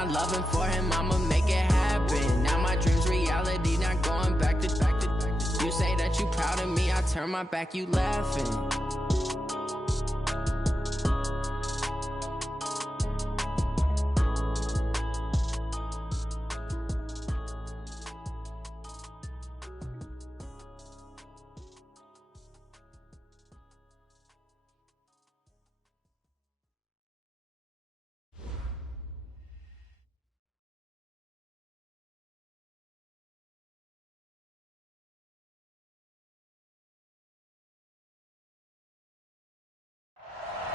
not loving for him, I'ma make it happen. Now my dream's reality, not going back to. You say that you proud of me, I turn my back, you laughing.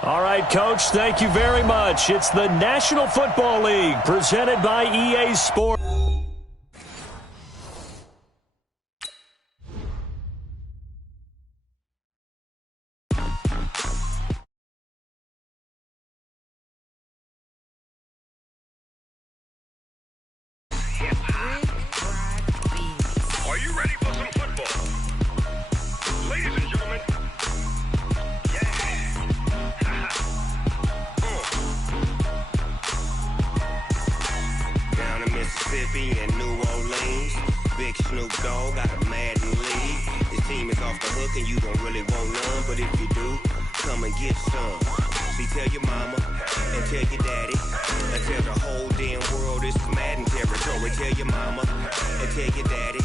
All right, Coach, thank you very much. It's the National Football League presented by EA Sports. Are you ready for some football? Ladies and gentlemen, down in Mississippi and New Orleans, Big Snoop Dogg got a Madden league. His team is off the hook and you don't really want none, but if you do, come and get some. See, tell your mama and tell your daddy and tell the whole damn world this is Madden territory. Tell your mama and tell your daddy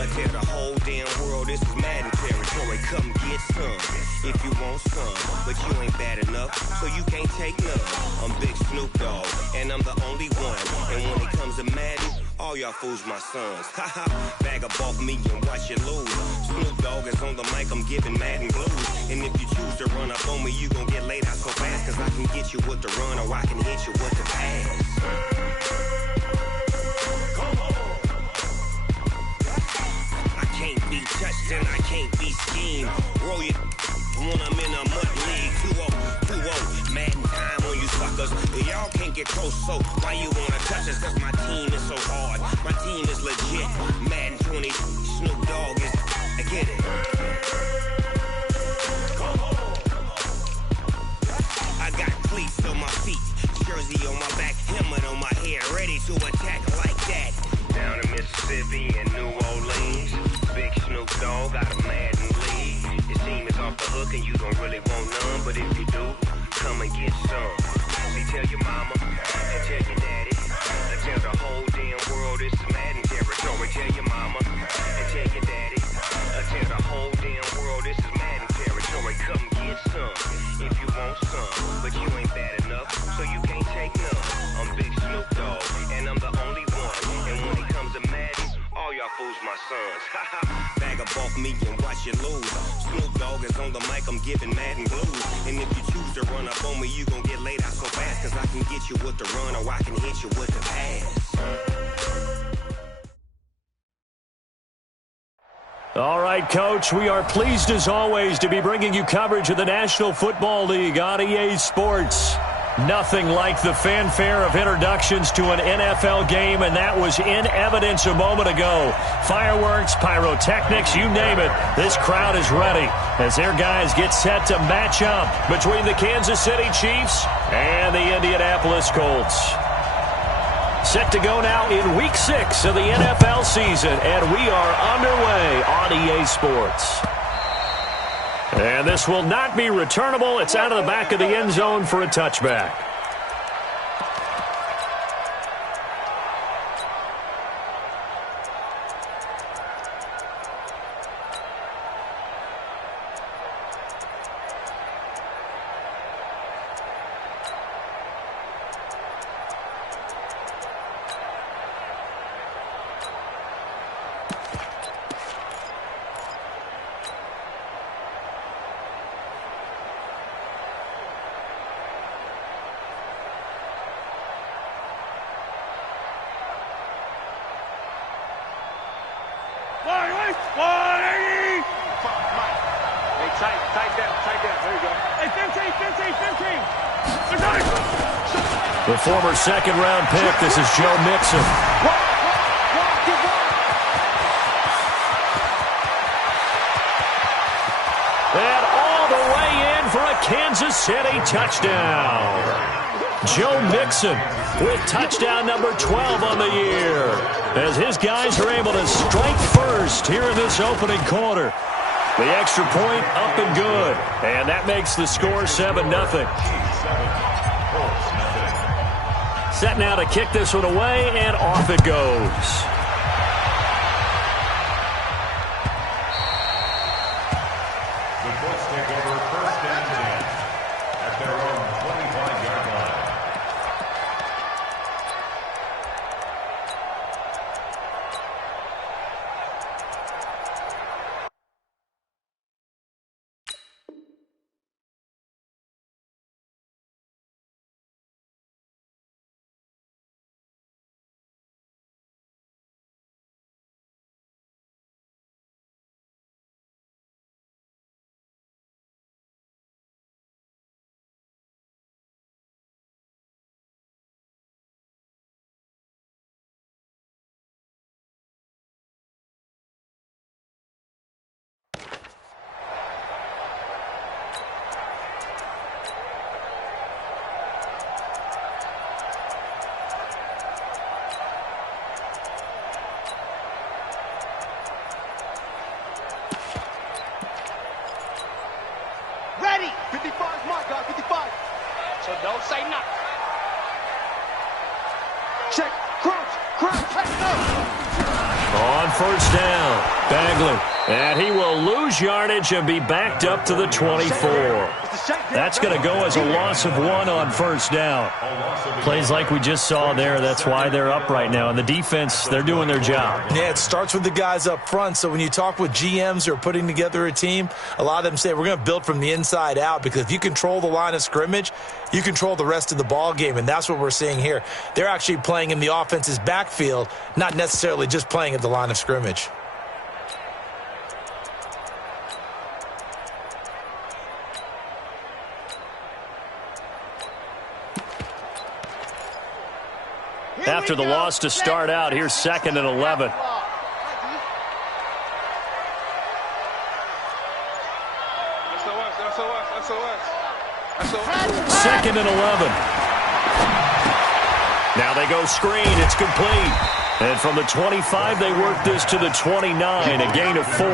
and tell the whole damn world this is Madden territory. Come get some if you want some, but you ain't bad enough, so you can't take none. I'm Big Snoop Dogg and I'm the only one, and when it comes to Madden, all y'all fools my sons. Haha, bag up off me and watch you lose. Snoop Dogg is on the mic, I'm giving Madden blues. And if you choose to run up on me, you gon' get laid out so fast, cause I can get you with the run or I can hit you with the pass. Come on. I can't be touched and I can't be schemed. Roll you when I'm in a mud league. 2-0, Madden time on you suckers. Y'all can't get close, so why you wanna touch us? Cause my team is so hard, my team is legit. Madden 20, Snoop Dogg is, I get it. Come on. I got cleats on my feet, jersey on my back, helmet on my head, ready to attack like that. Down in Mississippi and New Orleans, Big Snoop Dogg got a Madden league. His team is off the hook and you don't really want none, but if you do, come and get some. See, tell your mama and tell your daddy and tell the whole damn world this is Madden territory. Tell your mama and tell your daddy and tell the whole damn world this is Madden territory. Come get some if you want some, but you ain't bad enough, so you can't take none. I'm Big Snoop Dogg and I'm the only one, and when it comes to Madden, all y'all fools my sons. Bag up off me and watch you lose. Snoop Dogg is on the mic, I'm giving Madden blues. And if you choose to run up on me, you gon' get laid out so fast, cause I can get you with the run or I can hit you with the pass. All right, Coach, we are pleased as always to be bringing you coverage of the National Football League on EA Sports. Nothing like the fanfare of introductions to an NFL game, and that was in evidence a moment ago. Fireworks, pyrotechnics, you name it. This crowd is ready as their guys get set to match up between the Kansas City Chiefs and the Indianapolis Colts. Set to go now in Week 6 of the NFL season, and we are underway on EA Sports. And this will not be returnable. It's out of the back of the end zone for a touchback. The former second-round pick, this is Joe Mixon. And all the way in for a Kansas City touchdown. Joe Mixon with touchdown number 12 on the year, as his guys are able to strike first here in this opening quarter. The extra point up and good, and that makes the score 7-0. Set now to kick this one away, and off it goes. Ready! 55 is my guy, 55. So don't say nothing. Check, crouch, check, no. On first down, Bagley. And he will lose yardage and be backed up to the 24. That's going to go as a loss of 1 on first down. Plays like we just saw there, that's why they're up right now. And the defense, they're doing their job. Yeah, it starts with the guys up front. So when you talk with GMs who are putting together a team, a lot of them say we're going to build from the inside out, because if you control the line of scrimmage, you control the rest of the ball game, and that's what we're seeing here. They're actually playing in the offense's backfield, not necessarily just playing at the line of scrimmage. After the loss to start out, here's 2nd and 11. Second and 11. Now they go screen. It's complete. And from the 25, they work this to the 29, a gain of 4.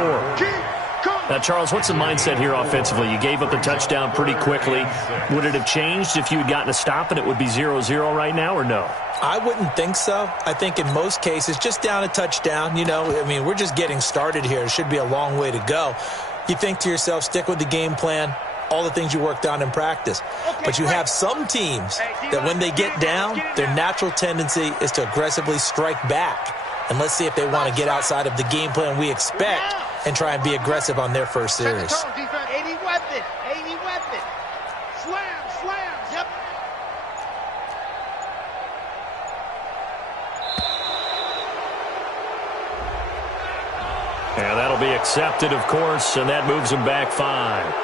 Now, Charles, what's the mindset here offensively? You gave up the touchdown pretty quickly. Would it have changed if you had gotten a stop and it would be 0-0 right now, or no? I wouldn't think so. I think in most cases, just down a touchdown, you know, I mean, we're just getting started here. It should be a long way to go. You think to yourself, stick with the game plan, all the things you worked on in practice. But you have some teams that when they get down, their natural tendency is to aggressively strike back. And let's see if they want to get outside of the game plan we expect and try and be aggressive on their first series. 80 weapon. Slams, yep. And that'll be accepted, of course, and that moves them back 5.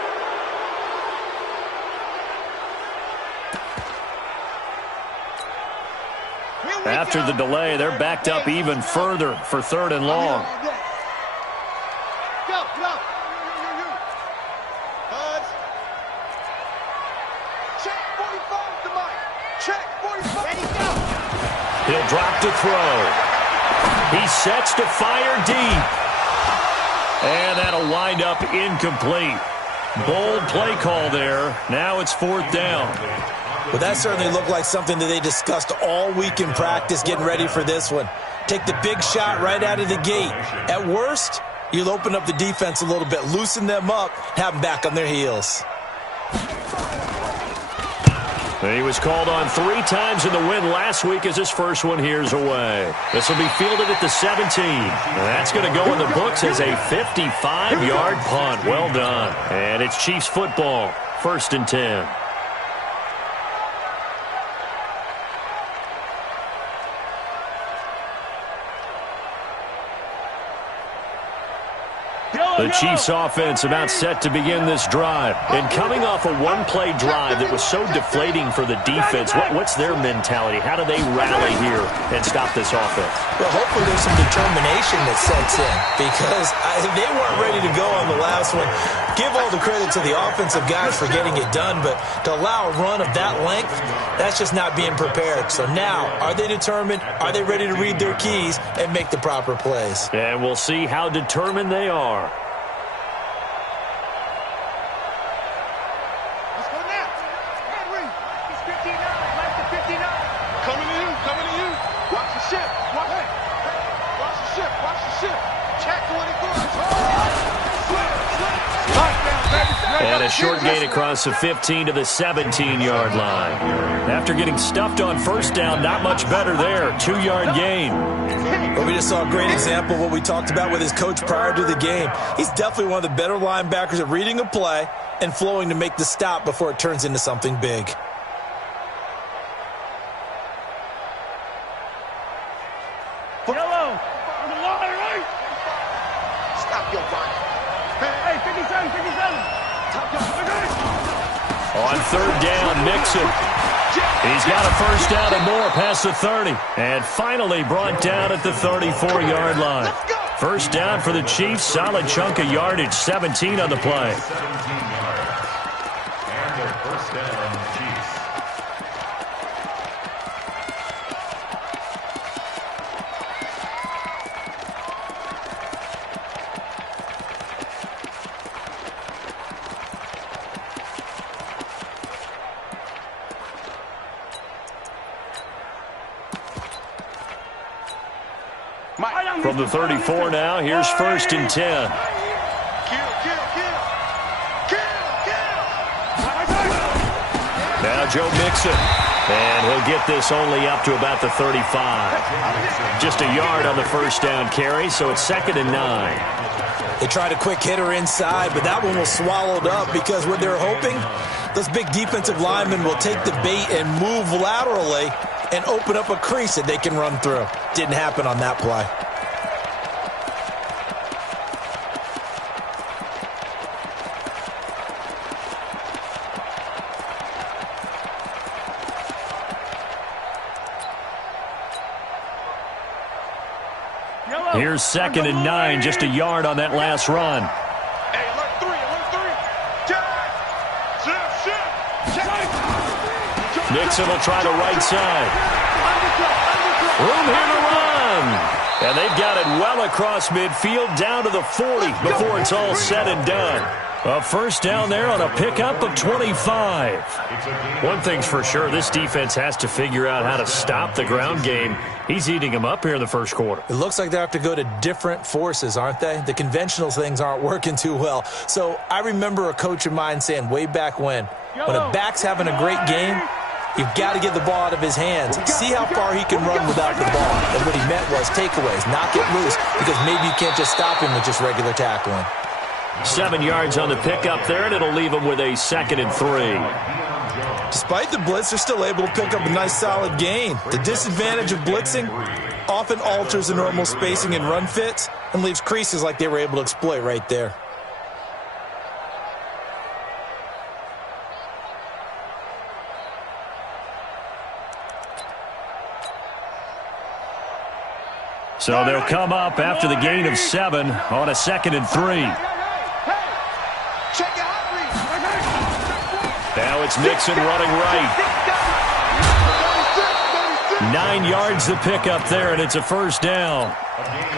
After the delay, they're backed up even further for 3rd and long. Go. Check 45 to Mike. Check 45. Ready, go. He'll drop to throw. He sets to fire deep. And that'll wind up incomplete. Bold play call there. Now it's 4th down. Well, that certainly looked like something that they discussed all week in practice, getting ready for this one. Take the big shot right out of the gate. At worst, you'll open up the defense a little bit, loosen them up, have them back on their heels. He was called on 3 times in the win last week as his first one here's away. This will be fielded at the 17. That's going to go in the books as a 55-yard punt. Well done. And it's Chiefs football, 1st and 10. Go The Chiefs offense about set to begin this drive. And coming off a one-play drive that was so deflating for the defense, what's their mentality? How do they rally here and stop this offense? Well, hopefully there's some determination that sets in because they weren't ready to go on the last one. Give all the credit to the offensive guys for getting it done, but to allow a run of that length, that's just not being prepared. So now, are they determined? Are they ready to read their keys and make the proper plays? And we'll see how determined they are. Let's go now. Henry, he's 59. Like the 59. Coming to you, coming to you. Watch the ship. Watch it. Watch the ship. Watch the ship. Check what he goes. And a short gain across the 15 to the 17-yard line. After getting stuffed on first down, not much better there. 2-yard gain. Well, we just saw a great example of what we talked about with his coach prior to the game. He's definitely one of the better linebackers at reading a play and flowing to make the stop before it turns into something big. Yellow. On the line, right? Stop your body. Hey, 57, 57. On third down, Mixon. He's got a first down and more past the 30. And finally brought down at the 34-yard line. First down for the Chiefs. Solid chunk of yardage. 17 on the play. From the 34 now, here's first and 10. Now Joe Mixon. And he'll get this only up to about the 35. Just a yard on the first down carry, so it's 2nd and 9. They tried a quick hitter inside, but that one was swallowed up because what they're hoping, those big defensive linemen will take the bait and move laterally and open up a crease that they can run through. Didn't happen on that play. Here's 2nd and 9, just a yard on that last run. Hey, alert 3, alert 3. Nixon will try the right side. Room here to run. And they've got it well across midfield, down to the 40 before it's all said and done. A first down there on a pickup of 25. One thing's for sure, this defense has to figure out how to stop the ground game. He's eating them up here in the first quarter. It looks like they have to go to different forces, aren't they? The conventional things aren't working too well. So I remember a coach of mine saying way back when a back's having a great game, you've got to get the ball out of his hands. See how far he can run without the ball. And what he meant was takeaways, not get loose, because maybe you can't just stop him with just regular tackling. 7 yards on the pickup there, and it'll leave them with a 2nd and 3. Despite the blitz, they're still able to pick up a nice solid gain. The disadvantage of blitzing often alters the normal spacing and run fits and leaves creases like they were able to exploit right there. So they'll come up after the gain of 7 on a 2nd and 3. Now it's Mixon running right. 9 yards the pickup there, and it's a first down.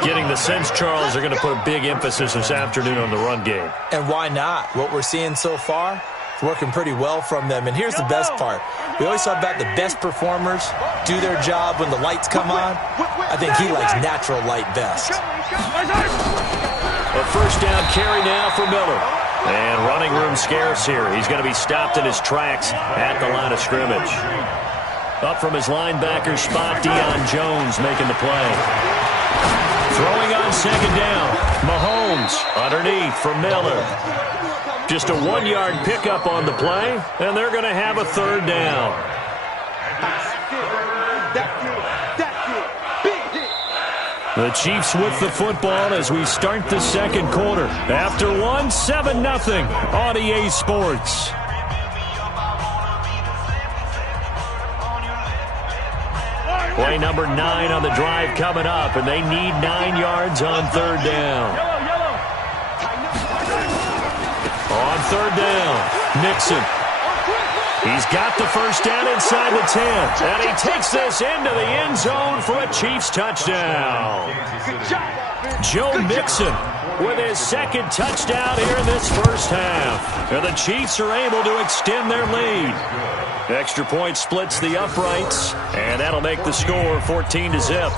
Getting the sense, Charles, they're going to put a big emphasis this afternoon on the run game. And why not? What we're seeing so far is working pretty well from them. And here's the best part. We always talk about the best performers do their job when the lights come on. I think he likes natural light best. A first down carry now for Miller. And running room scarce here. He's going to be stopped in his tracks at the line of scrimmage. Up from his linebacker spot, Deion Jones making the play. Throwing on 2nd down. Mahomes underneath for Miller. Just a 1-yard pickup on the play, and they're going to have a 3rd down. The Chiefs with the football as we start the second quarter. After 7-0 on EA Sports. Play number 9 on the drive coming up, and they need 9 yards on third down. On third down, Mixon. He's got the first down inside the 10, and he takes this into the end zone for a Chiefs touchdown. Joe Mixon with his second touchdown here in this first half. And the Chiefs are able to extend their lead. Extra point splits the uprights, and that'll make the score 14-0.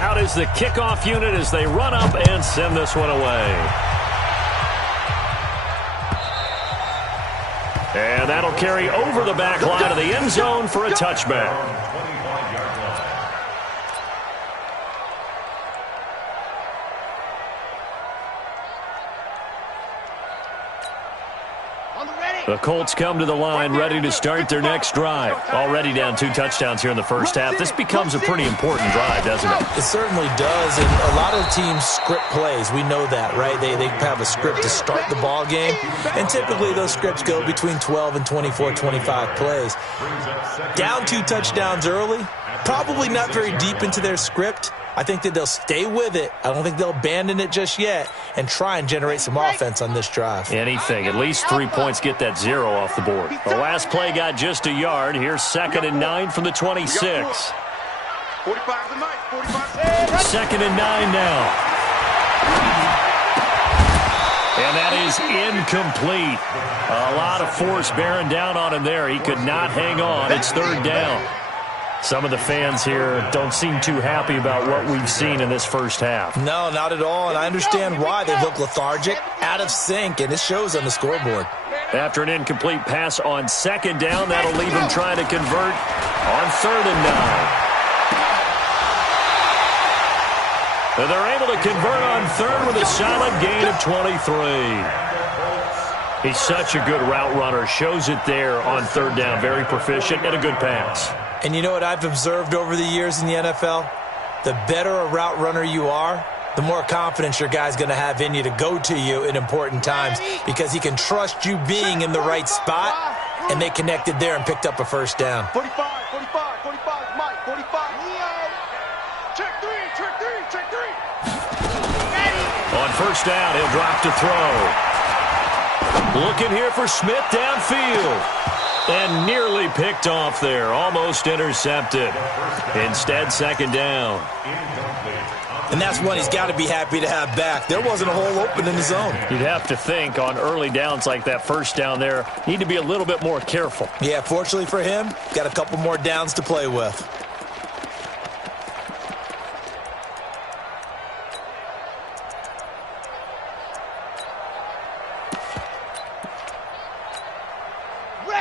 Out is the kickoff unit as they run up and send this one away. And that'll carry over the back line of the end zone for a touchback. The Colts come to the line ready to start their next drive. Already down 2 touchdowns here in the first half. This becomes a pretty important drive, doesn't it? It certainly does, and a lot of teams script plays. We know that, right? They have a script to start the ball game, and typically those scripts go between 12 and 24, 25 plays. Down 2 touchdowns early, probably not very deep into their script. I think that they'll stay with it. I don't think they'll abandon it just yet and try and generate some offense on this drive. Anything. At least 3 points get that 0 off the board. The last play got just a yard. Here's 2nd and 9 from the 26. 2nd and 9 now. And that is incomplete. A lot of force bearing down on him there. He could not hang on. It's 3rd down. Some of the fans here don't seem too happy about what we've seen in this first half. No, not at all, and I understand why. They look lethargic, out of sync, and it shows on the scoreboard. After an incomplete pass on 2nd down, that'll leave him trying to convert on 3rd and 9. And they're able to convert on 3rd with a solid gain of 23. He's such a good route runner. Shows it there on 3rd down. Very proficient and a good pass. And you know what I've observed over the years in the NFL? The better a route runner you are, the more confidence your guy's going to have in you to go to you in important times because he can trust you being in the right spot, and they connected there and picked up a first down. 45, Mike, 45. Check three. On first down, he'll drop to throw. Looking here for Smith downfield. And nearly picked off there. Almost intercepted. Instead, 2nd down. And that's one he's got to be happy to have back. There wasn't a hole open in the zone. You'd have to think on early downs like that first down there, need to be a little bit more careful. Yeah, fortunately for him, got a couple more downs to play with.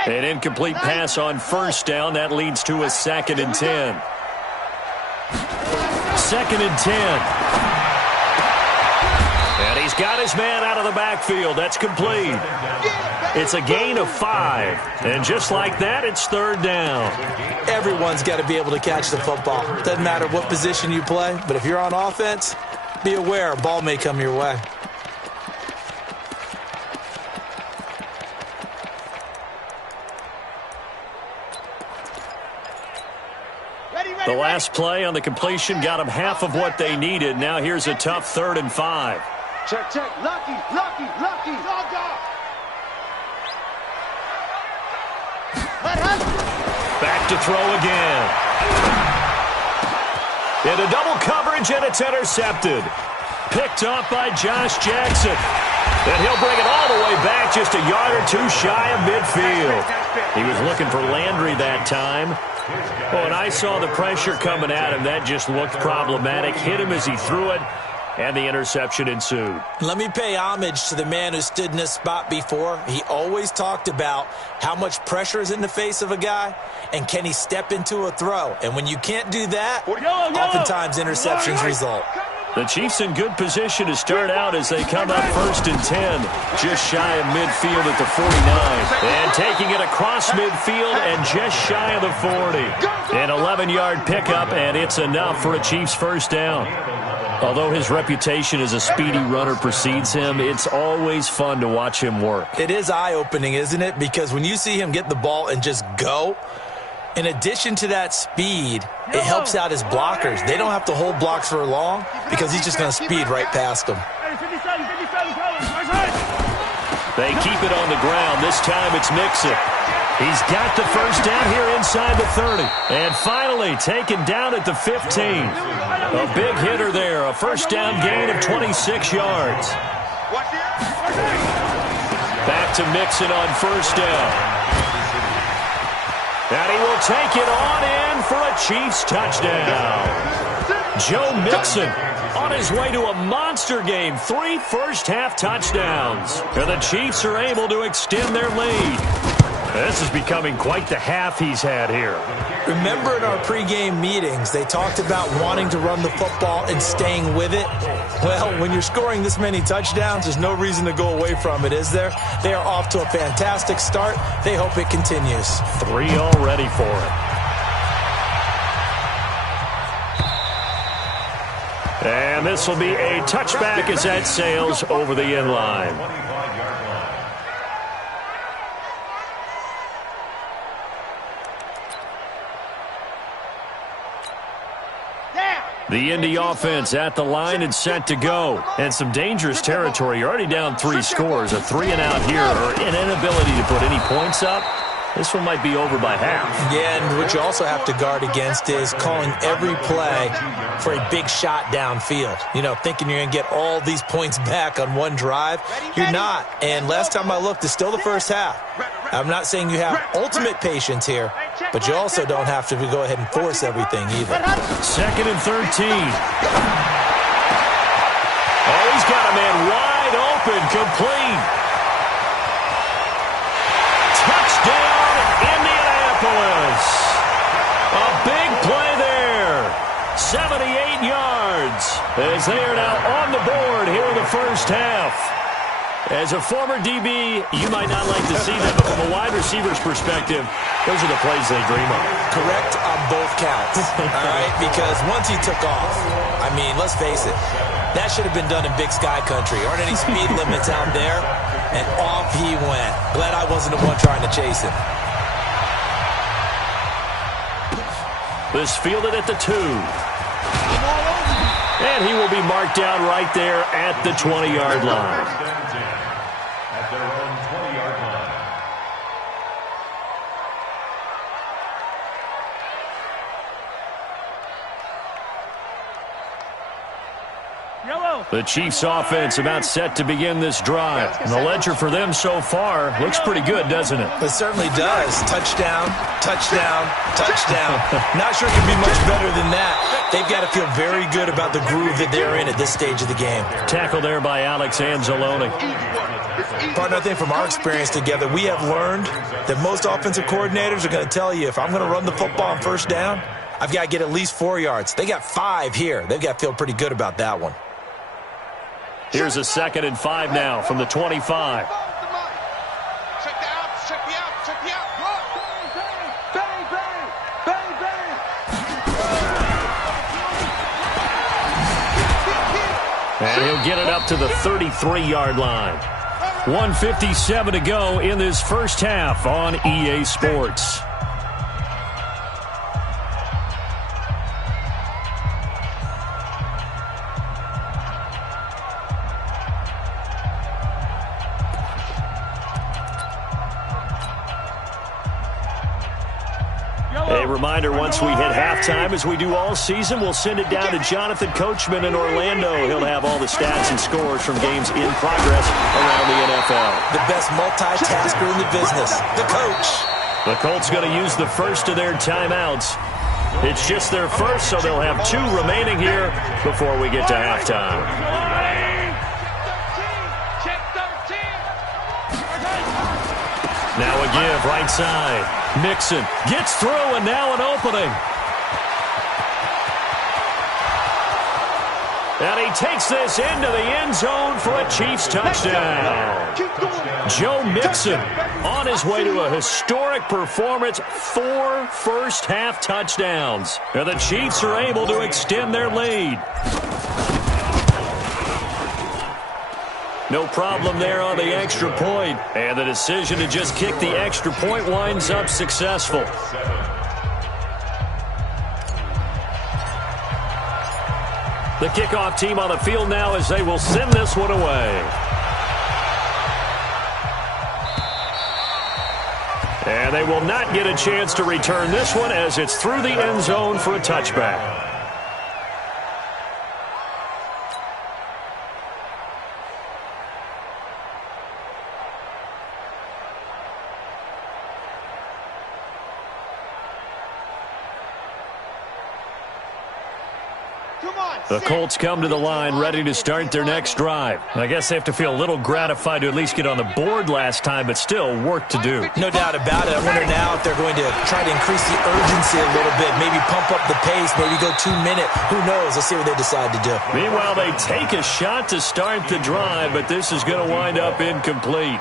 An incomplete pass on first down. That leads to a 2nd and 10. 2nd and 10. And he's got his man out of the backfield. That's complete. It's a gain of 5. And just like that, it's 3rd down. Everyone's got to be able to catch the football. Doesn't matter what position you play, but if you're on offense, be aware a ball may come your way. The last play on the completion got them half of what they needed. Now here's a tough 3rd and 5. Check. Lucky. Back to throw again. Into double coverage, and it's intercepted. Picked off by Josh Jackson. And he'll bring it all the way back just a yard or 2 shy of midfield. He was looking for Landry that time. Oh, and I saw the pressure coming at him. That just looked problematic. Hit him as he threw it, and the interception ensued. Let me pay homage to the man who stood in this spot before. He always talked about how much pressure is in the face of a guy, and can he step into a throw. And when you can't do that, oftentimes interceptions result. The Chiefs in good position to start out as they come up 1st and 10. Just shy of midfield at the 49. And taking it across midfield and just shy of the 40. An 11-yard pickup, and it's enough for a Chiefs first down. Although his reputation as a speedy runner precedes him, it's always fun to watch him work. It is eye-opening, isn't it? Because when you see him get the ball and just go, in addition to that speed, it helps out his blockers. They don't have to hold blocks for long because he's just going to speed right past them. They keep it on the ground. This time it's Mixon. He's got the first down here inside the 30. And finally taken down at the 15. A big hitter there. A first down gain of 26 yards. Back to Mixon on first down. And he will take it on in for a Chiefs touchdown. Joe Mixon on his way to a monster game. 3 first-half touchdowns. And the Chiefs are able to extend their lead. This is becoming quite the half he's had here. Remember in our pregame meetings, they talked about wanting to run the football and staying with it? Well, when you're scoring this many touchdowns, there's no reason to go away from it, is there? They are off to a fantastic start. They hope it continues. 3 already for it. And this will be a touchback as that sails over the end line. The Indy offense at the line and set to go. And some dangerous territory. You're already down 3 scores. A 3-and-out here or an inability to put any points up. This one might be over by half. Yeah, and what you also have to guard against is calling every play for a big shot downfield. You know, thinking you're going to get all these points back on one drive. You're not. And last time I looked, it's still the first half. I'm not saying you have ultimate patience here, but you also don't have to go ahead and force everything either. 2nd and 13. Oh, he's got a man wide open, complete. Touchdown, Indianapolis. A big play there. 78 yards as they are now on the board here in the first half. As a former DB, you might not like to see that, but from a wide receiver's perspective, those are the plays they dream of. Correct on both counts, all right? Because once he took off, I mean, let's face it, that should have been done in Big Sky Country. Aren't any speed limits out there? And off he went. Glad I wasn't the one trying to chase him. This fielded at the 2. And he will be marked down right there at the 20-yard line. The Chiefs offense about set to begin this drive. And the ledger for them so far looks pretty good, doesn't it? It certainly does. Touchdown, touchdown, touchdown. Not sure it can be much better than that. They've got to feel very good about the groove that they're in at this stage of the game. Tackle there by Alex Anzalone. Partner, I think from our experience together, we have learned that most offensive coordinators are going to tell you, if I'm going to run the football on first down, I've got to get at least 4 yards. They got 5 here. They've got to feel pretty good about that one. Here's a 2nd and 5 now from the 25. And he'll get it up to the 33-yard line. 1:57 to go in this first half on EA Sports. A reminder, once we hit halftime, as we do all season, we'll send it down to Jonathan Coachman in Orlando. He'll have all the stats and scores from games in progress around the NFL. The best multitasker in the business, the coach. The Colts going to use the first of their timeouts. It's just their first, so they'll have 2 remaining here before we get to halftime. Now a give, right side. Mixon gets through, and now an opening. And he takes this into the end zone for a Chiefs touchdown. Joe Mixon on his way to a historic performance, 4 first-half touchdowns. And the Chiefs are able to extend their lead. No problem there on the extra point. And the decision to just kick the extra point winds up successful. The kickoff team on the field now as they will send this one away. And they will not get a chance to return this one as it's through the end zone for a touchback. The Colts come to the line ready to start their next drive. I guess they have to feel a little gratified to at least get on the board last time, but still work to do. No doubt about it. I wonder now if they're going to try to increase the urgency a little bit, maybe pump up the pace, maybe go 2 minute. Who knows? Let's see what they decide to do. Meanwhile, they take a shot to start the drive, but this is going to wind up incomplete.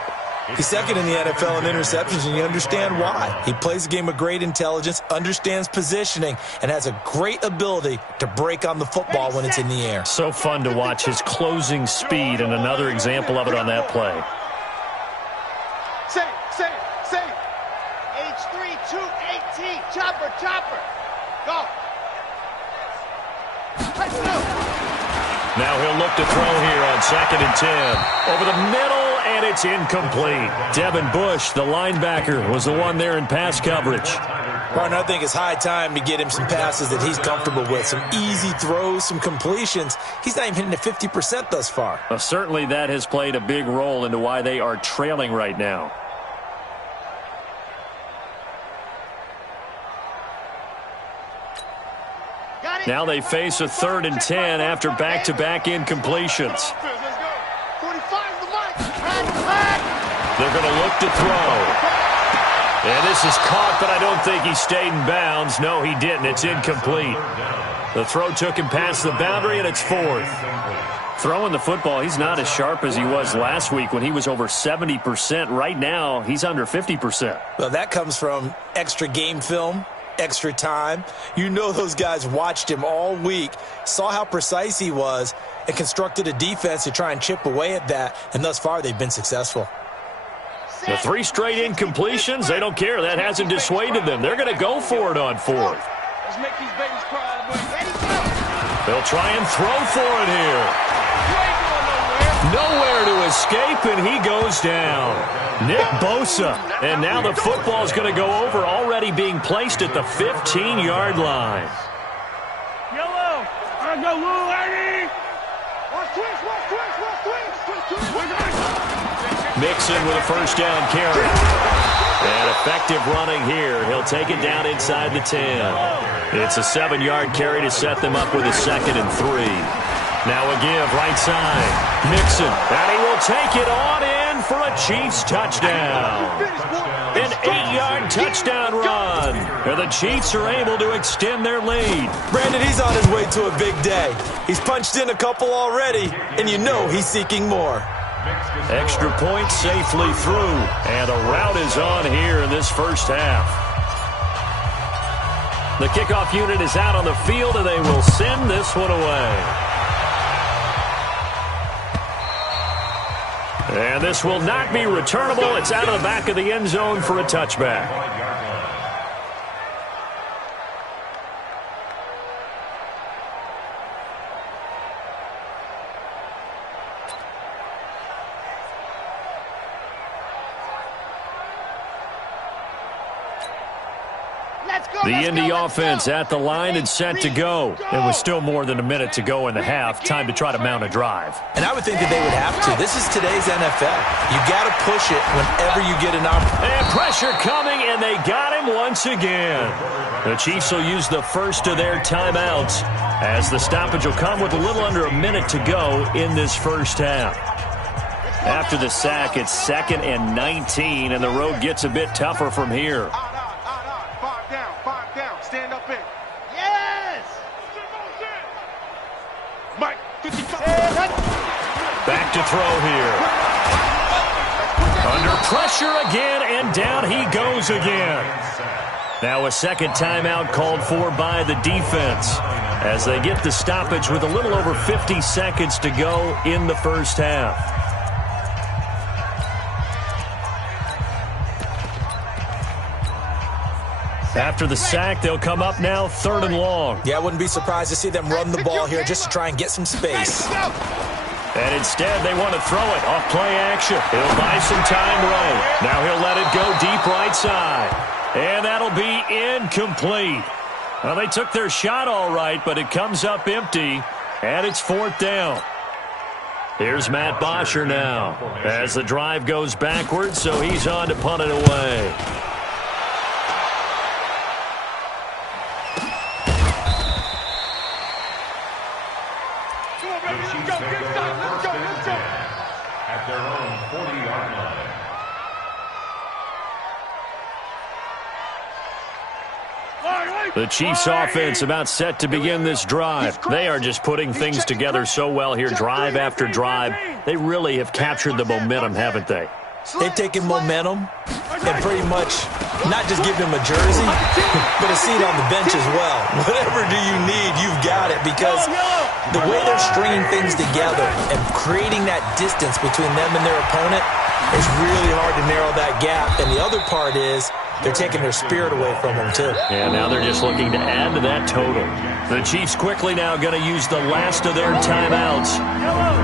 He's second in the NFL in interceptions, and you understand why. He plays a game of great intelligence, understands positioning, and has a great ability to break on the football when it's in the air. So fun to watch his closing speed, and another example of it on that play. Save. H3218, chopper. Go. Let's go. Now he'll look to throw here on 2nd and 10. Over the middle, and it's incomplete. Devin Bush, the linebacker, was the one there in pass coverage. Partner, I think it's high time to get him some passes that he's comfortable with. Some easy throws, some completions. He's not even hitting the 50% thus far. Well, certainly that has played a big role into why they are trailing right now. Now they face a 3rd and 10 after back-to-back incompletions. They're going to look to throw. And this is caught, but I don't think he stayed in bounds. No, he didn't. It's incomplete. The throw took him past the boundary, and it's 4th. Throwing the football, he's not as sharp as he was last week when he was over 70%. Right now, he's under 50%. Well, that comes from extra game film, extra time. You know those guys watched him all week, saw how precise he was, and constructed a defense to try and chip away at that, and thus far they've been successful. The 3 straight incompletions, they don't care. That hasn't dissuaded them. They're going to go for it on 4th. Let's make these babies cry. They'll try and throw for it here. Nowhere to escape, and he goes down. Nick Bosa. And now the football's going to go over, already being placed at the 15-yard line. Yellow. I go, little lady. Mixon with a first down carry. And effective running here. He'll take it down inside the 10. It's a 7-yard carry to set them up with a 2nd and 3. Now a give right side. Mixon. And he will take it on in for a Chiefs touchdown. An 8-yard touchdown run. And the Chiefs are able to extend their lead. Brandon, he's on his way to a big day. He's punched in a couple already, and you know he's seeking more. Extra point safely through, and a rout is on here in this first half. The kickoff unit is out on the field, and they will send this one away. And this will not be returnable. It's out of the back of the end zone for a touchback. The Indy offense at the line and set to go. It was still more than a minute to go in the half. Time to try to mount a drive. And I would think that they would have to. This is today's NFL. You got to push it whenever you get an opportunity. And pressure coming, and they got him once again. The Chiefs will use the first of their timeouts as the stoppage will come with a little under a minute to go in this first half. After the sack, it's 2nd and 19, and the road gets a bit tougher from here. Stand up in. Yes! Mike. Back to throw here. Under pressure again, and down he goes again. Now a second timeout called for by the defense as they get the stoppage with a little over 50 seconds to go in the first half. After the sack, they'll come up now 3rd and long. Yeah, I wouldn't be surprised to see them run the ball here just to try and get some space. And instead, they want to throw it off play action. He'll buy some time right. Now he'll let it go deep right side. And that'll be incomplete. Well, they took their shot all right, but it comes up empty, and it's 4th down. Here's Matt Bosher now as the drive goes backwards, so he's on to punt it away. At their own 40-yard line. The Chiefs offense about set to begin this drive. They are just putting things together so well here, drive after drive. They really have captured the momentum, haven't they? They've taken momentum and pretty much not just given him a jersey, but a seat on the bench as well. Whatever do you need, you've got it, because the way they're stringing things together and creating that distance between them and their opponent is really hard to narrow that gap. And the other part is they're taking their spirit away from them, too. Yeah, now they're just looking to add to that total. The Chiefs quickly now going to use the last of their timeouts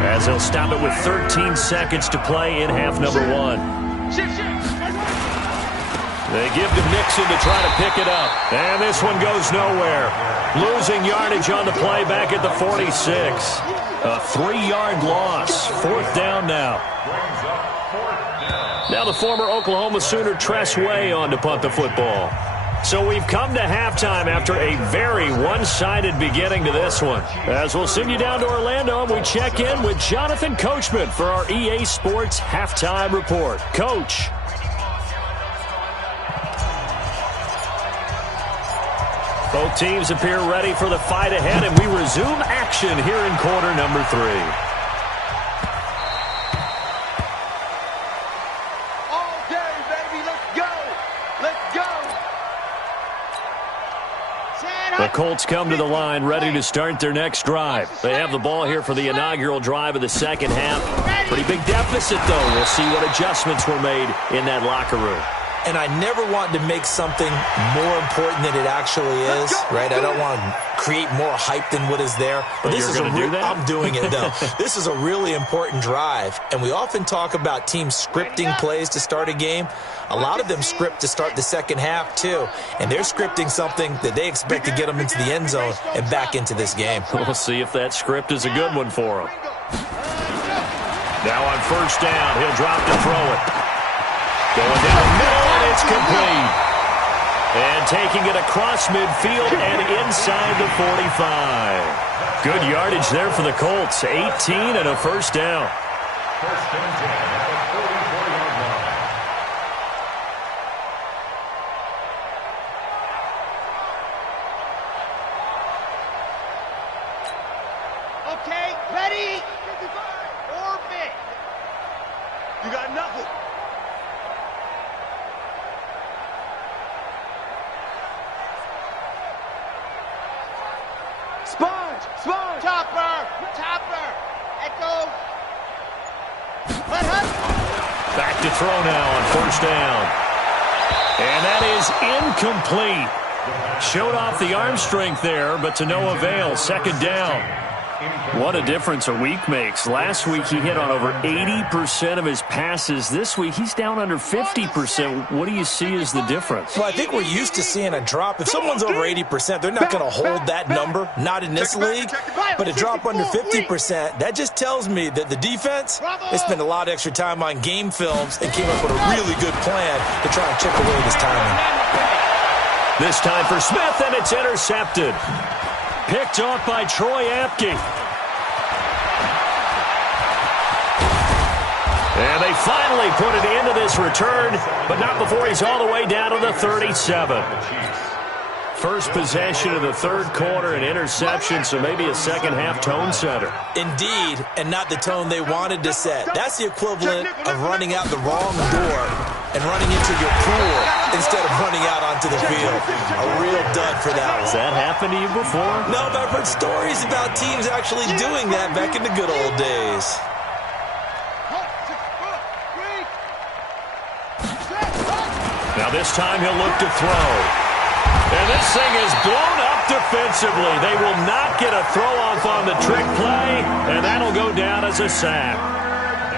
as they'll stop it with 13 seconds to play in half number 1. They give to Mixon to try to pick it up. And this one goes nowhere. Losing yardage on the play back at the 46. A 3-yard loss. 4th down now. Now the former Oklahoma Sooner Tress Way on to punt the football. So we've come to halftime after a very one-sided beginning to this one. As we'll send you down to Orlando, and we check in with Jonathan Coachman for our EA Sports Halftime Report. Coach. Both teams appear ready for the fight ahead, and we resume action here in quarter number 3. The Colts come to the line ready to start their next drive. They have the ball here for the inaugural drive of the second half. Pretty big deficit, though. We'll see what adjustments were made in that locker room. And I never want to make something more important than it actually is, right? I don't want to create more hype than what is there. But this is I'm doing it, though. This is a really important drive. And we often talk about teams scripting plays to start a game. A lot of them script to start the second half, too. And they're scripting something that they expect to get them into the end zone and back into this game. We'll see if that script is a good one for them. Now on 1st down, he'll drop to throw it. Going down the middle, and it's complete. And taking it across midfield and inside the 45. Good yardage there for the Colts. 18 and a 1st down. 1st and 10 at the 44-yard line. Okay, ready? Orbit. You got nothing. Sponge! Chopper! Echo! Back to throw now on 1st down. And that is incomplete. Showed off the arm strength there, but to no avail. 2nd down. What a difference a week makes. Last week he hit on over 80% of his passes. This week he's down under 50%. What do you see as the difference? Well, I think we're used to seeing a drop. If someone's over 80%, they're not going to hold that number, not in this league. But a drop under 50%, that just tells me that the defense, they spent a lot of extra time on game films and came up with a really good plan to try and chip away this timing. This time for Smith, and it's intercepted. Picked off by Troy Apke. And they finally put it into this return, but not before he's all the way down to the 37. First possession of the third quarter, an interception, so maybe a second-half tone setter. Indeed, and not the tone they wanted to set. That's the equivalent of running out the wrong door and running into your pool instead of running out onto the field. A real dud for that one. Has that happened to you before? No, but I've heard stories about teams actually doing that back in the good old days. Now this time he'll look to throw. And this thing is blown up defensively. They will not get a throw-off on the trick play, and that'll go down as a sack.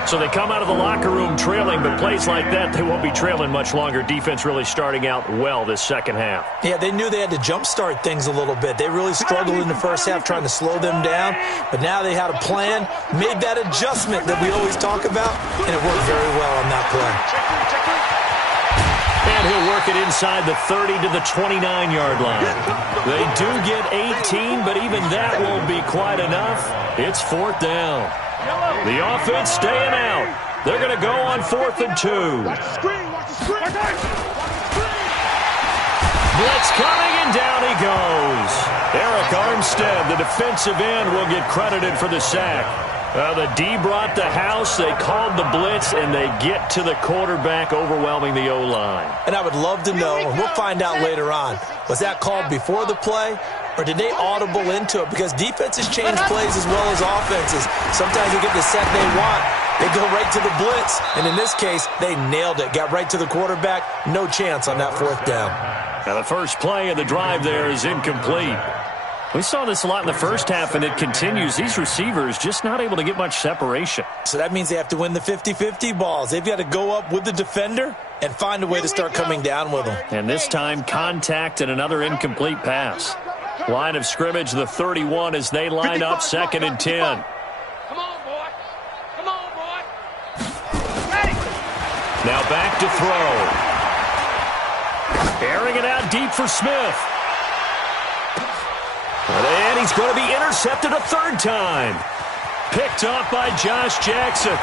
So they come out of the locker room trailing, but plays like that, they won't be trailing much longer. Defense really starting out well this second half. Yeah, they knew they had to jumpstart things a little bit. They really struggled in the first half trying to slow them down, but now they had a plan, made that adjustment that we always talk about, and it worked very well on that play. And he'll work it inside the 30 to the 29-yard line. They do get 18, but even that won't be quite enough. It's fourth down. The offense staying out. They're going to go on 4th and 2. Blitz coming, and down he goes. Eric Armstead, the defensive end, will get credited for the sack. The D brought the house, they called the blitz, and they get to the quarterback, overwhelming the O-line. And I would love to know, and we'll find out later on, was that called before the play, or did they audible into it? Because defenses change plays as well as offenses. Sometimes they get the set they want, they go right to the blitz, and in this case, they nailed it, got right to the quarterback, no chance on that 4th down. Now the first play of the drive there is incomplete. We saw this a lot in the first half, and it continues. These receivers just not able to get much separation. So that means they have to win the 50-50 balls. They've got to go up with the defender and find a way to start coming down with them. And this time, contact and another incomplete pass. Line of scrimmage, the 31, as they line up, 2nd and 10. Come on, boy. Come on, boy. Now back to throw. Airing it out deep for Smith. And he's going to be intercepted a 3rd time. Picked off by Josh Jackson.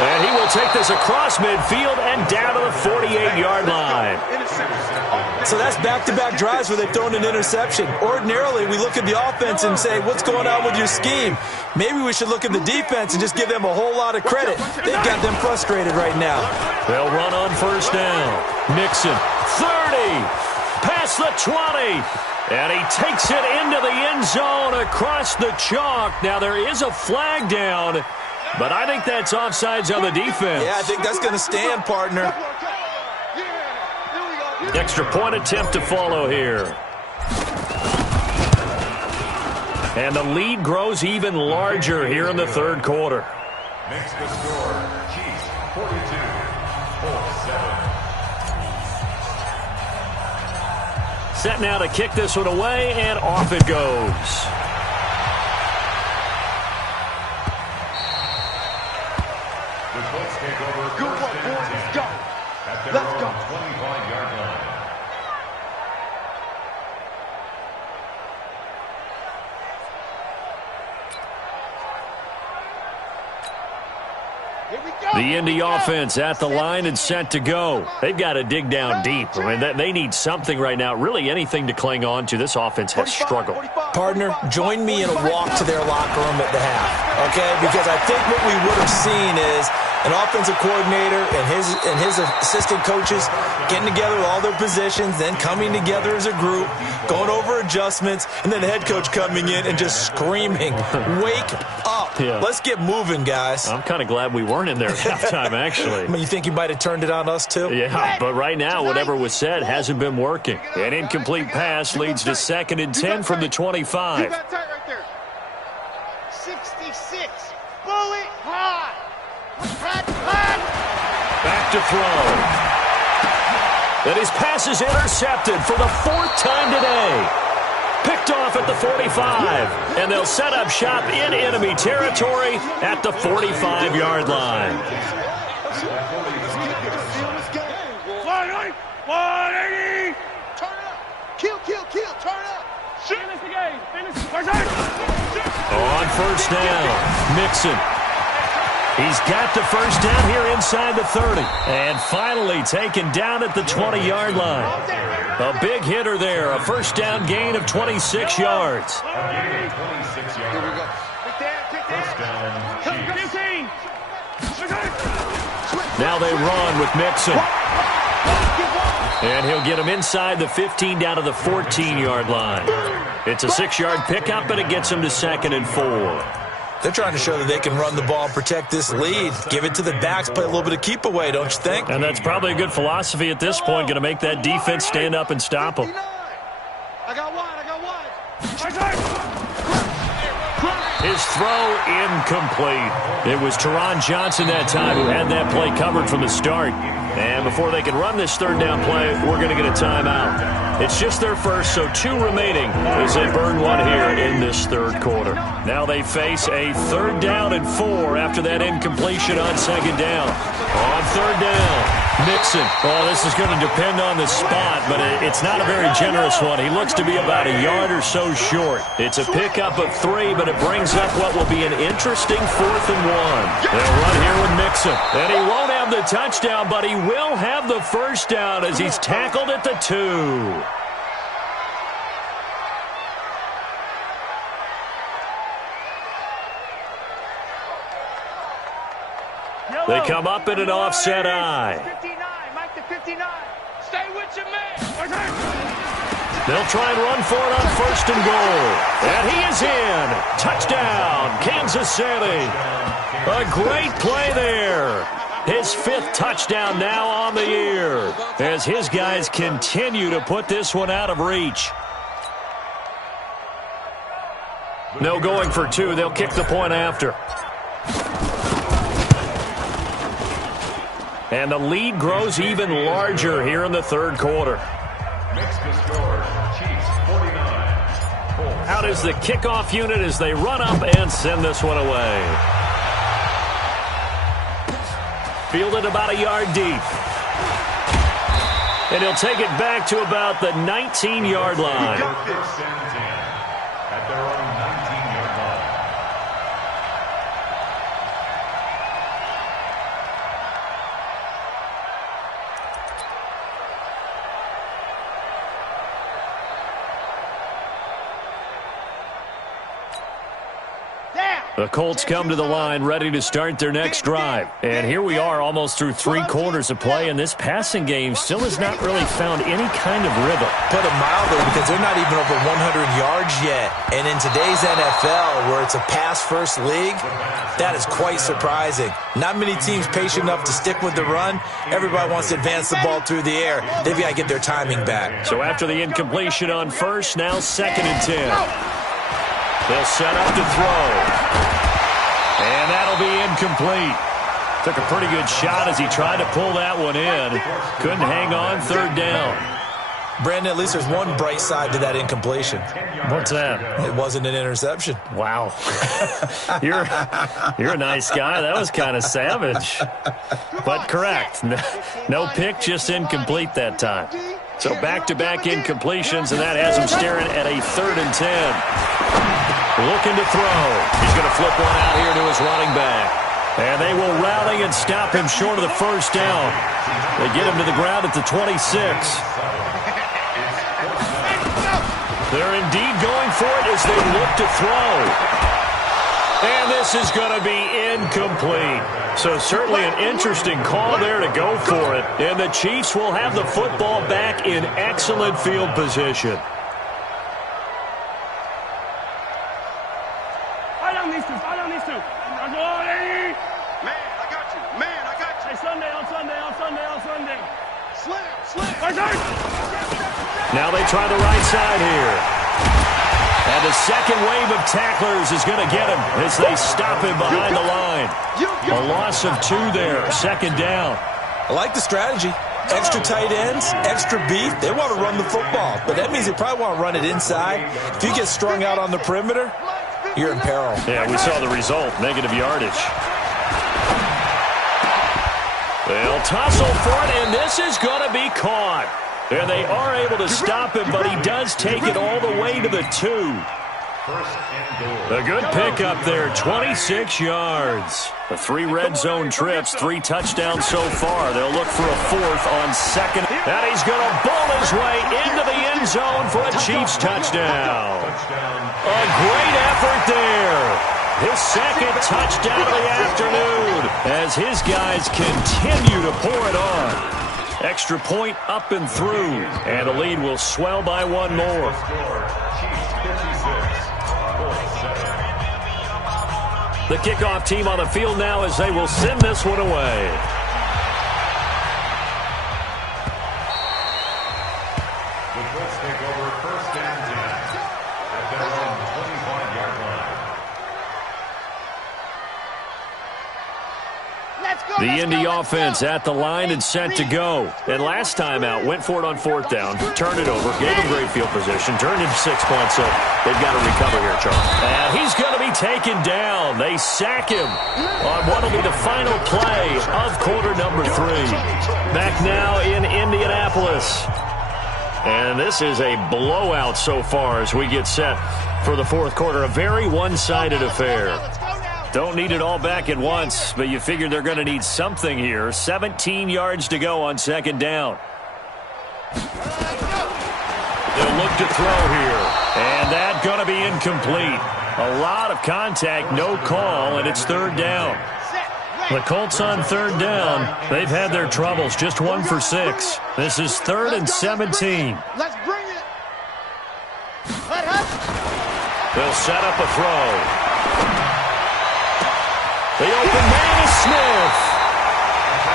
And he will take this across midfield and down to the 48-yard line. So that's back-to-back drives where they've thrown an interception. Ordinarily, we look at the offense and say, what's going on with your scheme? Maybe we should look at the defense and just give them a whole lot of credit. They've got them frustrated right now. They'll run on 1st down. Mixon, 30. Past the 20, and he takes it into the end zone across the chalk. Now, there is a flag down, but I think that's offsides on the defense. Yeah, I think that's going to stand, partner. Extra point attempt to follow here. And the lead grows even larger here in the 3rd quarter. Makes the score, Chiefs 42-7. Set now to kick this one away, and off it goes. The Colts take over Good work, first and boys. 10 Let's go. at their Let's own go. 25-yard line. Here we go. The Indy offense at the line and set to go. They've got to dig down deep. I mean, they need something right now, really anything to cling on to. This offense has struggled. Partner, join me in a walk to their locker room at the half, okay? Because I think what we would have seen is an offensive coordinator and his assistant coaches getting together with all their positions, then coming together as a group, going over adjustments, and then the head coach coming in and just screaming, wake up. Yeah. Let's get moving, guys. I'm kind of glad we weren't in there at halftime, actually. I mean, you think you might have turned it on us, too? Yeah, but right now, whatever was said hasn't been working. An incomplete pass leads to 2nd and 10 from the 25. You got tight right there. 66. Bullet high. Back to throw. And his pass is intercepted for the 4th time today. Picked off at the 45. And they'll set up shop in enemy territory at the 45-yard line. 180. Turn up. Kill. Turn up. Finish the game. Finish. On 1st down, Mixon. He's got the first down here inside the 30. And finally taken down at the 20-yard line. A big hitter there. A first down gain of 26 yards. Here we go. First down, Chiefs. Now they run with Mixon. And he'll get him inside the 15 down to the 14-yard line. It's a 6-yard pickup, and it gets him to 2nd and 4. They're trying to show that they can run the ball and protect this lead. Give it to the backs, play a little bit of keep away, don't you think? And that's probably a good philosophy at this point, going to make that defense stand up and stop them. I got one. His throw incomplete. It was Teron Johnson that time who had that play covered from the start. And before they can run this third down play, we're going to get a timeout. It's just their first, so 2 remaining as they burn 1 here in this third quarter. Now they face a 3rd down and 4 after that incompletion on 2nd down. On 3rd down, Mixon. Well, this is going to depend on the spot, but it's not a very generous one. He looks to be about a yard or so short. It's a pickup of 3, but it brings up what will be an interesting 4th and 1. They'll run here with Mixon. And he won't have the touchdown, but he will have the first down as he's tackled at the 2. They come up in an offset eye. 59, Mike the 59. Stay with your man. They'll try and run for it on 1st and goal. And he is in. Touchdown, Kansas City. A great play there. His 5th touchdown now on the year as his guys continue to put this one out of reach. No going for 2. They'll kick the point after. And the lead grows even larger here in the 3rd quarter. Makes the score, Chiefs 49. Out is the kickoff unit as they run up and send this one away. Fielded about a yard deep. And he'll take it back to about the 19-yard line. First and 10 at their own 19-yard line. The Colts come to the line ready to start their next drive. And here we are almost through 3 quarters of play, and this passing game still has not really found any kind of rhythm. Put it mildly, because they're not even over 100 yards yet. And in today's NFL, where it's a pass-first league, that is quite surprising. Not many teams patient enough to stick with the run. Everybody wants to advance the ball through the air. They've got to get their timing back. So after the incompletion on 1st, now 2nd and 10. They'll set up to throw. And that'll be incomplete. Took a pretty good shot as he tried to pull that one in. Couldn't hang on 3rd down. Brandon, at least there's one bright side to that incompletion. What's that? It wasn't an interception. Wow. You're a nice guy. That was kind of savage. But correct. No pick, just incomplete that time. So back-to-back incompletions, and that has him staring at a 3rd and 10. Looking to throw. He's going to flip one out here to his running back. And they will rally and stop him short of the first down. They get him to the ground at the 26. They're indeed going for it as they look to throw. And this is going to be incomplete. So certainly an interesting call there to go for it. And the Chiefs will have the football back in excellent field position. Now they try the right side here. And the second wave of tacklers is going to get him as they stop him behind the line. A loss of 2 there, 2nd down. I like the strategy. Extra tight ends, extra beef. They want to run the football, but that means they probably want to run it inside. If you get strung out on the perimeter, you're in peril. Yeah, we saw the result, negative yardage. They'll tussle for it, and this is going to be caught. And they are able to stop him, but he does take it all the way to the 2. A good pickup there, 26 yards. The 3 red zone trips, 3 touchdowns so far. They'll look for a 4th on 2nd. And he's going to bowl his way into the end zone for a Chiefs touchdown. A great effort there. His 2nd touchdown of the afternoon as his guys continue to pour it on. Extra point up and through, and the lead will swell by 1 more. The kickoff team on the field now as they will send this one away. The Colts take over 1st and 10 at their own 25-yard line. The Indy offense at the line and set to go. And last time out, went for it on 4th down, turned it over, gave him great field position, turned into 6 points, so they've got to recover here, Charles. And he's going to be taken down. They sack him on what will be the final play of quarter number 3. Back now in Indianapolis. And this is a blowout so far as we get set for the 4th quarter. A very one-sided affair. Don't need it all back at once, but you figure they're going to need something here. 17 yards to go on 2nd down. They'll look to throw here, and that's going to be incomplete. A lot of contact, no call, and it's 3rd down. The Colts on 3rd down. They've had their troubles, just 1 for 6. This is 3rd and 17. Let's bring it. They'll set up a throw. The open man is Smith.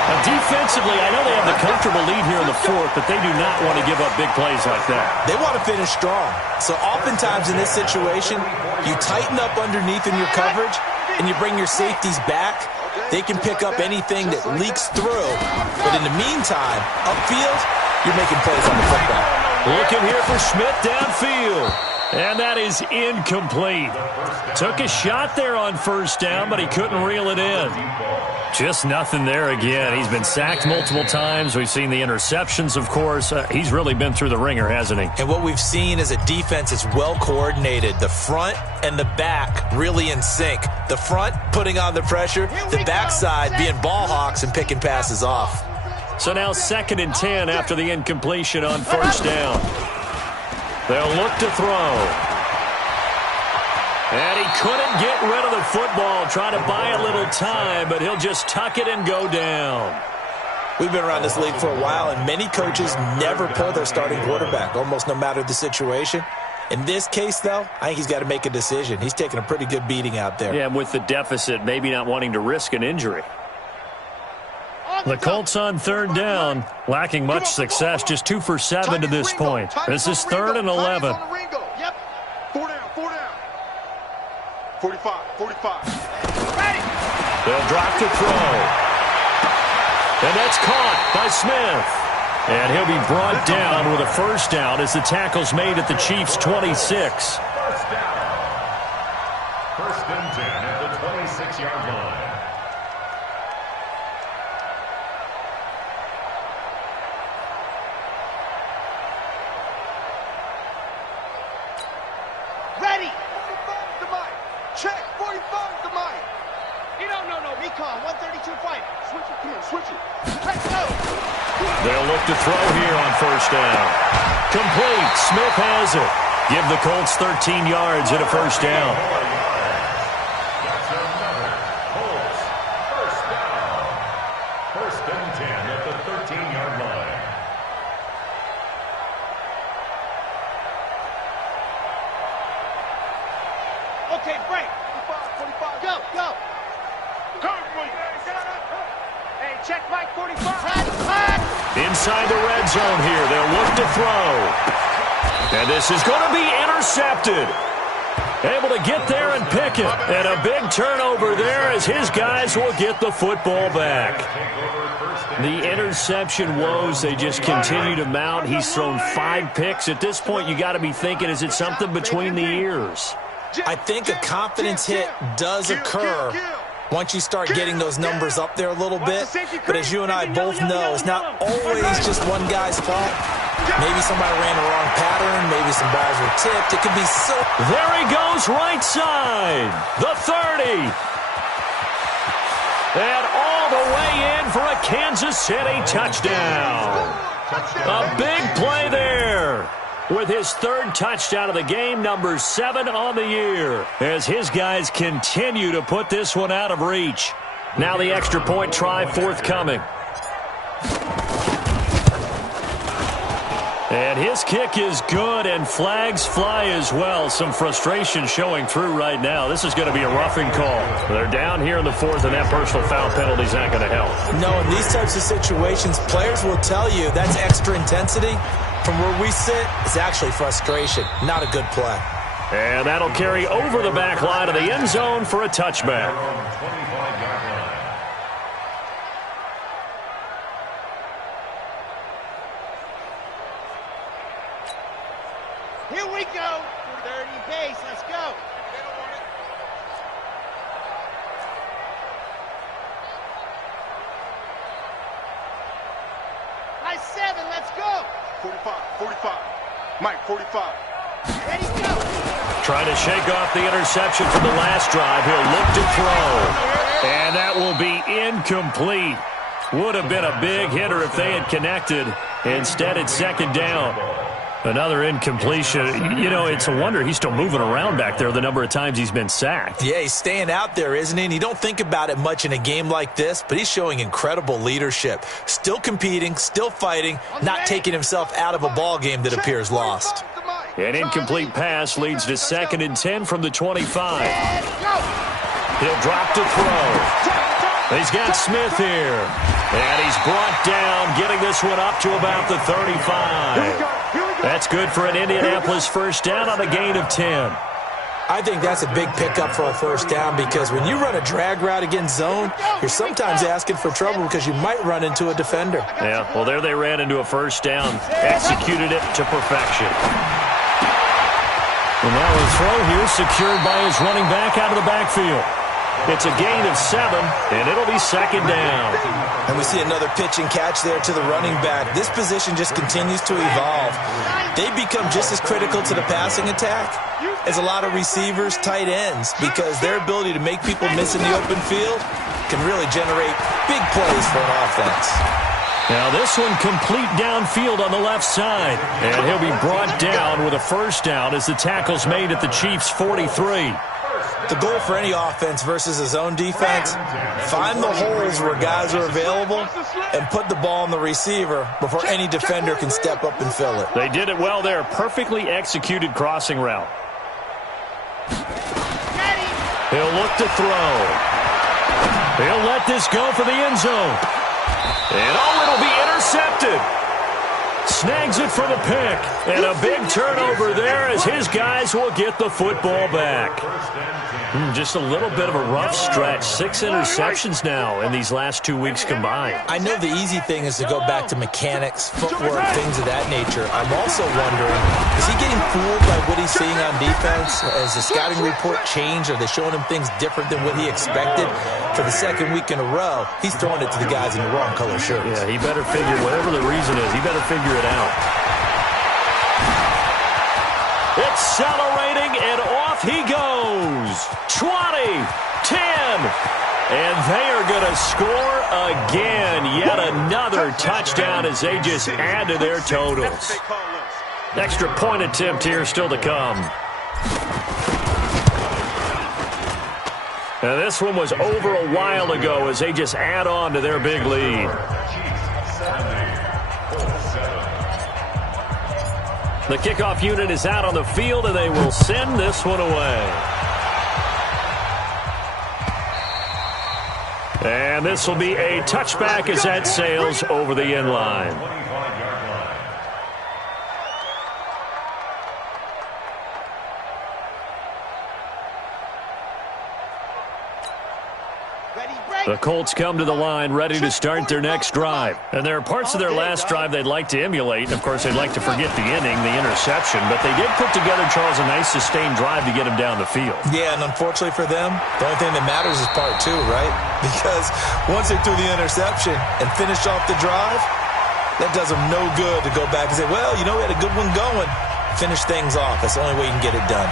Now, defensively, I know they have the comfortable lead here in the 4th, but they do not want to give up big plays like that. They want to finish strong. So oftentimes in this situation, you tighten up underneath in your coverage, and you bring your safeties back. They can pick up anything that leaks through. But in the meantime, upfield, you're making plays on the football. Looking here for Smith downfield. And that is incomplete. Took a shot there on 1st down, but he couldn't reel it in. Just nothing there again. He's been sacked multiple times. We've seen the interceptions, of course. He's really been through the ringer, hasn't he? And what we've seen is a defense that's well coordinated. The front and the back really in sync. The front putting on the pressure, the backside being ball hawks and picking passes off. So now 2nd and 10 after the incompletion on 1st down. They'll look to throw. And he couldn't get rid of the football, trying to buy a little time, but he'll just tuck it and go down. We've been around this league for a while, and many coaches never pull their starting quarterback, almost no matter the situation. In this case, though, I think he's got to make a decision. He's taking a pretty good beating out there. Yeah, with the deficit, maybe not wanting to risk an injury. The Colts on 3rd down, lacking much success, just 2 for 7 to this point. This is 3rd and 11. Yep. 4 down, 4 down. 45, 45. They'll drop to throw. And that's caught by Smith. And he'll be brought down with a 1st down as the tackle's made at the Chiefs' 26. 1st down. 1st and 10 at the 26-yard line. Ready. 45 to Mike. Check. 45 to Mike. No. Recon. 132 fight. Switch it. Come on. Switch it. Let's go. They'll look to throw here on 1st down. Complete. Smith has it. Give the Colts 13 yards at a 1st down. That's another Colts 1st down. 1st and 10 at the 13-yard line. Okay, break. 45. Go. Hey, check Mike 45. Inside the red zone here. They'll look to throw. And this is going to be intercepted. Able to get there and pick it. And a big turnover there as his guys will get the football back. The interception woes, they just continue to mount. He's thrown 5 picks. At this point, you got to be thinking, is it something between the ears? I think a confidence hit does occur once you start getting those numbers up there a little bit. But as you and I both know, it's not always just one guy's fault. Maybe somebody ran the wrong pattern. Maybe some balls were tipped. It could be so... There he goes, right side. The 30. And all the way in for a Kansas City touchdown. A big play there. With his third touchdown of the game, number 7 on the year, as his guys continue to put this one out of reach. Now the extra point try forthcoming. And his kick is good, and flags fly as well. Some frustration showing through right now. This is going to be a roughing call. They're down here in the 4th, and that personal foul penalty is not going to help. No, in these types of situations, players will tell you that's extra intensity. From where we sit, it's actually frustration. Not a good play. And that'll carry over the back line of the end zone for a touchback. Here we go. 30 pace. Let's go. High 7. Let's go. 45. Mike, 45. Ready, go. Trying to shake off the interception from the last drive. He'll look to throw. And that will be incomplete. Would have been a big hitter if they had connected. Instead, it's second down. Another incompletion. You know, it's a wonder he's still moving around back there the number of times he's been sacked. Yeah, he's staying out there, isn't he? And you don't think about it much in a game like this, but he's showing incredible leadership. Still competing, still fighting, not taking himself out of a ball game that appears lost. An incomplete pass leads to 2nd and 10 from the 25. He'll drop to throw. He's got Smith here. And he's brought down, getting this one up to about the 35. That's good for an Indianapolis first down on a gain of 10. I think that's a big pickup for a first down because when you run a drag route against zone, you're sometimes asking for trouble because you might run into a defender. Yeah, well, there they ran into a first down, executed it to perfection. And now a throw here secured by his running back out of the backfield. It's a gain of 7, and it'll be second down. And we see another pitch and catch there to the running back. This position just continues to evolve. They become just as critical to the passing attack as a lot of receivers, tight ends, because their ability to make people miss in the open field can really generate big plays for an offense. Now this one complete downfield on the left side. And he'll be brought down with a first down as the tackle's made at the Chiefs' 43. The goal for any offense versus a zone defense, find the holes where guys are available and put the ball on the receiver before any defender can step up and fill it. They did it well there. Perfectly executed crossing route. He'll look to throw. He'll let this go for the end zone. And it'll be intercepted. Snags it for the pick. And a big turnover there as his guys will get the football back. Just a little bit of a rough stretch. 6 interceptions now in these last 2 weeks combined. I know the easy thing is to go back to mechanics, footwork, things of that nature. I'm also wondering, is he getting fooled by what he's seeing on defense? Has the scouting report changed? Are they showing him things different than what he expected? For the second week in a row, he's throwing it to the guys in the wrong color shirts. Yeah, he better figure, whatever the reason is, he better figure it out. Accelerating, and off he goes. 20, 10, and they are going to score again. Yet another touchdown as they just add to their totals. Extra point attempt here still to come. And this one was over a while ago as they just add on to their big lead. The kickoff unit is out on the field, and they will send this one away. And this will be a touchback as that sails over the end line. The Colts come to the line ready to start their next drive. And there are parts of their last drive they'd like to emulate. And, of course, they'd like to forget the inning, the interception. But they did put together, Charles, a nice sustained drive to get him down the field. Yeah, and unfortunately for them, the only thing that matters is part 2, right? Because once they threw the interception and finished off the drive, That does them no good to go back and say, well, you know, we had a good one going. Finish things off. That's the only way you can get it done.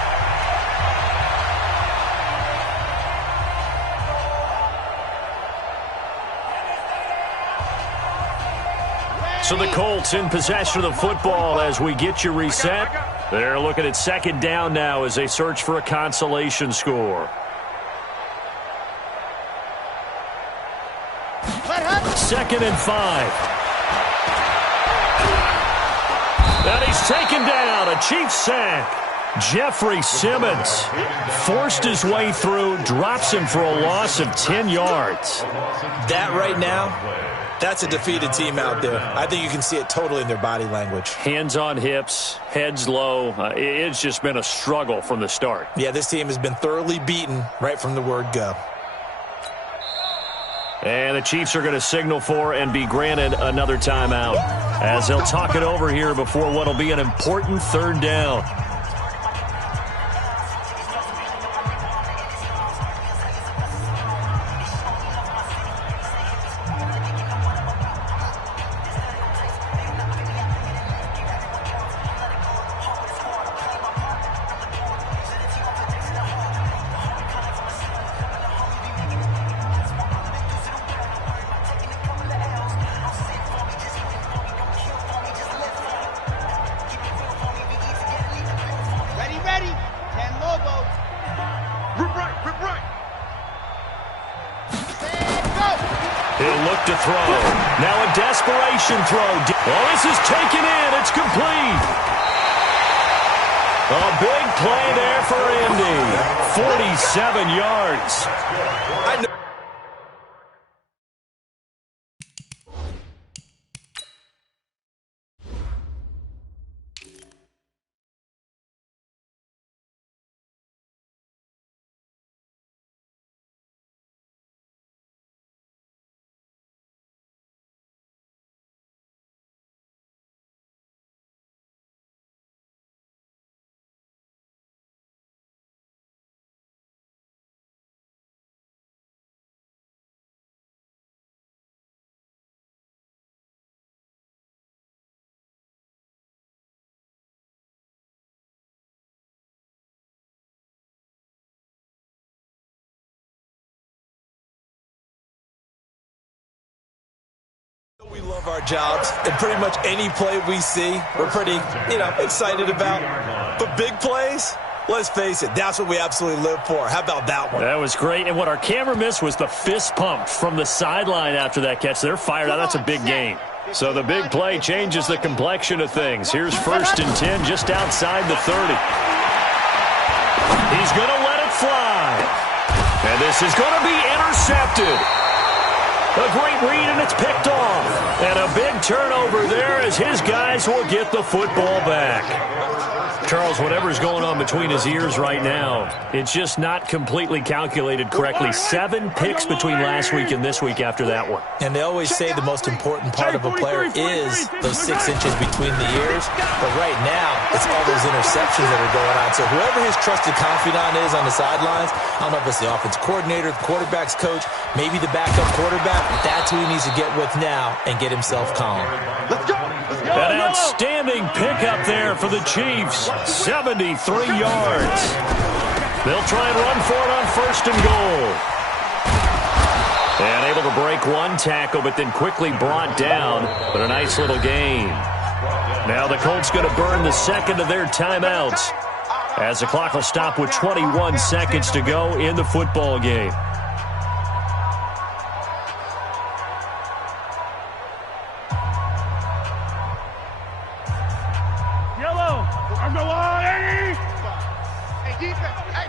So the Colts in possession of the football as we get you reset. They're looking at second down now as they search for a consolation score. Second and 5. And he's taken down. A Chiefs sack. Jeffrey Simmons forced his way through, drops him for a loss of 10 yards. That right now, that's a defeated team out there. I think you can see it totally in their body language. Hands on hips, heads low. It's just been a struggle from the start. Yeah, this team has been thoroughly beaten right from the word go. And the Chiefs are going to signal for and be granted another timeout as they'll talk it over here before what will be an important third down. To throw. Now a desperation throw. Oh, this is taken in. It's complete. A big play there for Indy. 47 yards. I know. We love our jobs, and pretty much any play we see, we're pretty, excited about. But big plays, let's face it, that's what we absolutely live for. How about that one? That was great, and what our camera missed was the fist pump from the sideline after that catch. They're fired out. That's a big gain. So the big play changes the complexion of things. Here's 1st and 10 just outside the 30. He's going to let it fly. And this is going to be intercepted. A great read, and it's picked off. And a big turnover there as his guys will get the football back. Charles, whatever's going on between his ears right now, it's just not completely calculated correctly. 7 picks between last week and this week after that one. And they always say the most important part of a player is those 6 inches between the ears. But right now, it's all those interceptions that are going on. So whoever his trusted confidant is on the sidelines, I don't know if it's the offensive coordinator, the quarterback's coach, maybe the backup quarterback, that's who he needs to get with now and get himself calm. Let's go. An outstanding pickup there for the Chiefs. 73 yards. They'll try and run for it on 1st and goal. And able to break one tackle, but then quickly brought down. But a nice little gain. Now the Colts going to burn the second of their timeouts as the clock will stop with 21 seconds to go in the football game.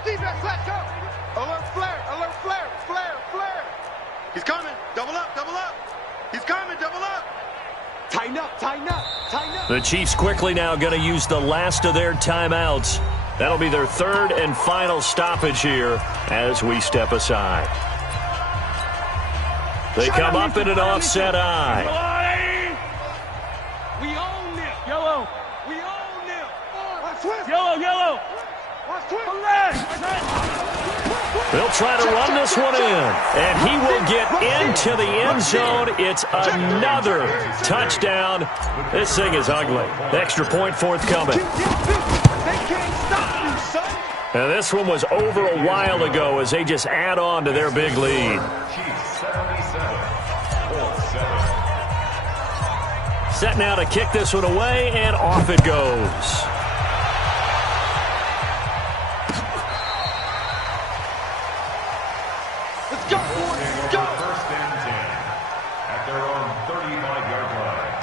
Defense, let's go. Alert flare. He's coming. Double up. He's coming, double up. Tighten up. The Chiefs quickly now going to use the last of their timeouts. That'll be their 3rd and final stoppage here as we step aside. They come up in an offset eye. We own them. Yellow. We own them. Yellow. Watch Swift. They'll try to run this one in, and he will get into the end zone. It's another touchdown. This thing is ugly. Extra point forthcoming. And this one was over a while ago as they just add on to their big lead. Set now to kick this one away, and off it goes. First and 10 at their own 35-yard line.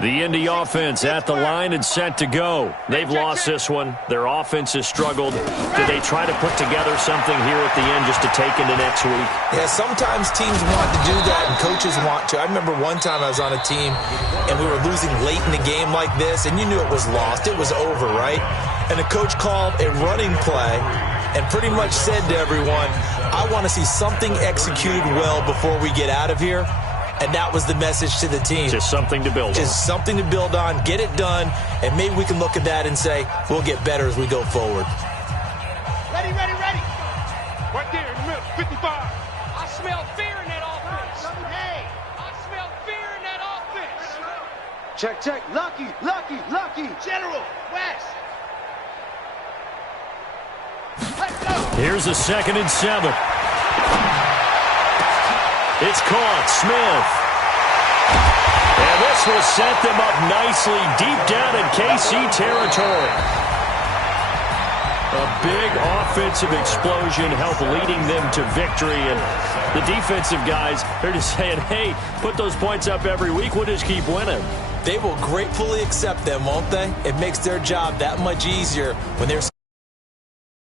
The Indy offense at the line and set to go. They've lost this one. Their offense has struggled. Do they try to put together something here at the end just to take into next week? Yeah, sometimes teams want to do that and coaches want to. I remember one time I was on a team and we were losing late in the game like this, and you knew it was lost. It was over, right? And the coach called a running play and pretty much said to everyone, I want to see something executed well before we get out of here. And that was the message to the team. Just something to build on. Just something to build on, get it done, and maybe we can look at that and say, we'll get better as we go forward. Ready, ready, ready. Right there in the middle, 55. I smell fear in that offense. Hey, I smell fear in that offense. Check, check. Lucky, lucky, lucky. General, West. Let's go. Here's a 2nd and 7. It's caught. Smith. And this will set them up nicely deep down in KC territory. A big offensive explosion helped leading them to victory. And the defensive guys, they're just saying, hey, put those points up every week. We'll just keep winning. They will gratefully accept them, won't they? It makes their job that much easier when they're